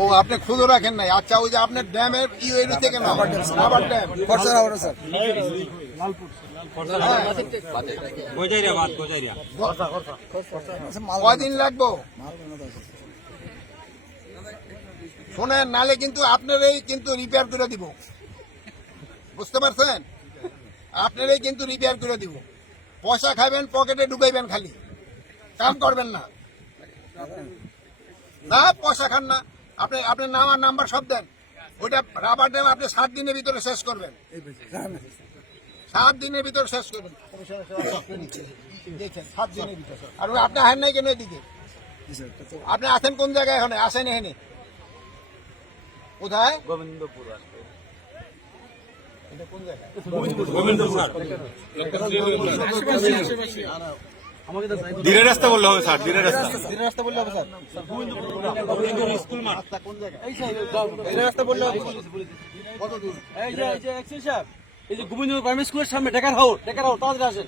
ও আপনি খুঁজো রাখেন নাই। আচ্ছা ওই যে আপনার ড্যামের ইউএডি থেকে না রাবার ড্যাম কয়দিন লাগবো শোনেন, নালে কিন্তু আপনারই কিন্তু রিপেয়ার করে দিব, বুঝতে পারছেন? আপনারই কিন্তু রিপেয়ার করে দিব। পয়সা খাবেন, পকেটে ঢুকাইবেন, খালি কাম করবেন না। না পয়সা খান না। আপনি আপনার নাম আর নাম্বার সব দেন। ওইটা রাবার ড্যাম আপনি 7 দিনের ভিতরে শেষ করবেন। 7 দিনের ভিতরে শেষ করবেন। দেখেন 7 দিনের ভিতরে। আর আপনি আহেন নাই কেন এদিকে? আপনি আছেন কোন জায়গায়? এখানে আসেন, এখানে কোথায়? গোবিন্দপুর। এটা কোন জায়গা? ধীরে রাস্তা বললে হবে স্যার, ধীরে রাস্তা বললে হবে স্যার। স্কুল মাঠ কোন জায়গায়? এই রাস্তা বললে হবে। কত দূর? এই যে এক্সেল সাহেব, এই যে গোবিন্দপুর প্রাইমারি স্কুলের সামনে ডেকার হাউস তাড়াতাড়ি আসেন।